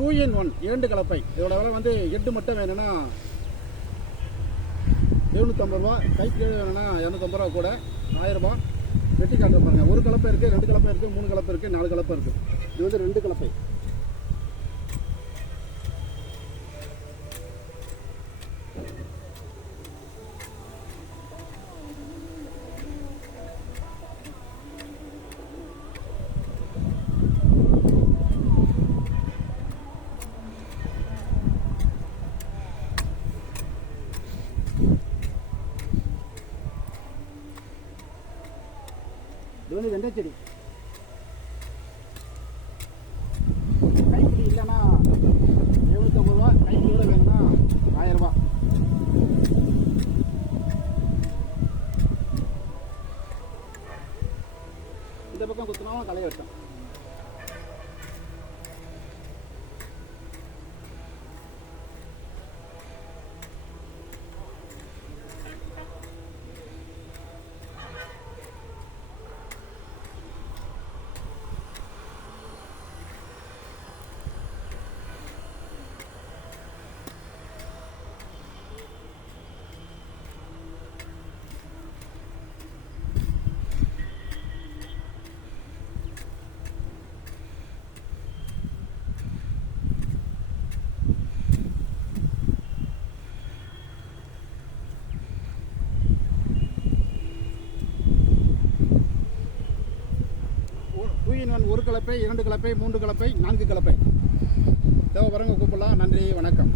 2-in-1 2 கலப்பை. இதோட விலை வந்து ஹெட்டு மட்டும் வேணும்னா 750 ரூபா, கை கீழே வேணும்னா 250 ரூபா கூட, 1000 ரூபா. வெட்டி காட்டுற பாருங்க. ஒரு கலப்பை இருக்குது, 2 கலப்பை இருக்குது, 3 கலப்பை இருக்குது, 4 கலப்பை இருக்குது. இது வந்து 2 கலப்பை. இது வந்து வெண்டை செடி. கைப்பிடி இல்லைன்னா 750 ரூபா, கை கீழே வேணும்னா 1000 ரூபா. இந்த பக்கம் குத்தினாலும் களை வெட்டும். ஒரு கலப்பை, 2 கலப்பை, 3 கலப்பை, 4 கலப்பை தேவைப்படுறவங்க கூப்பிடலாம். நன்றி, வணக்கம்.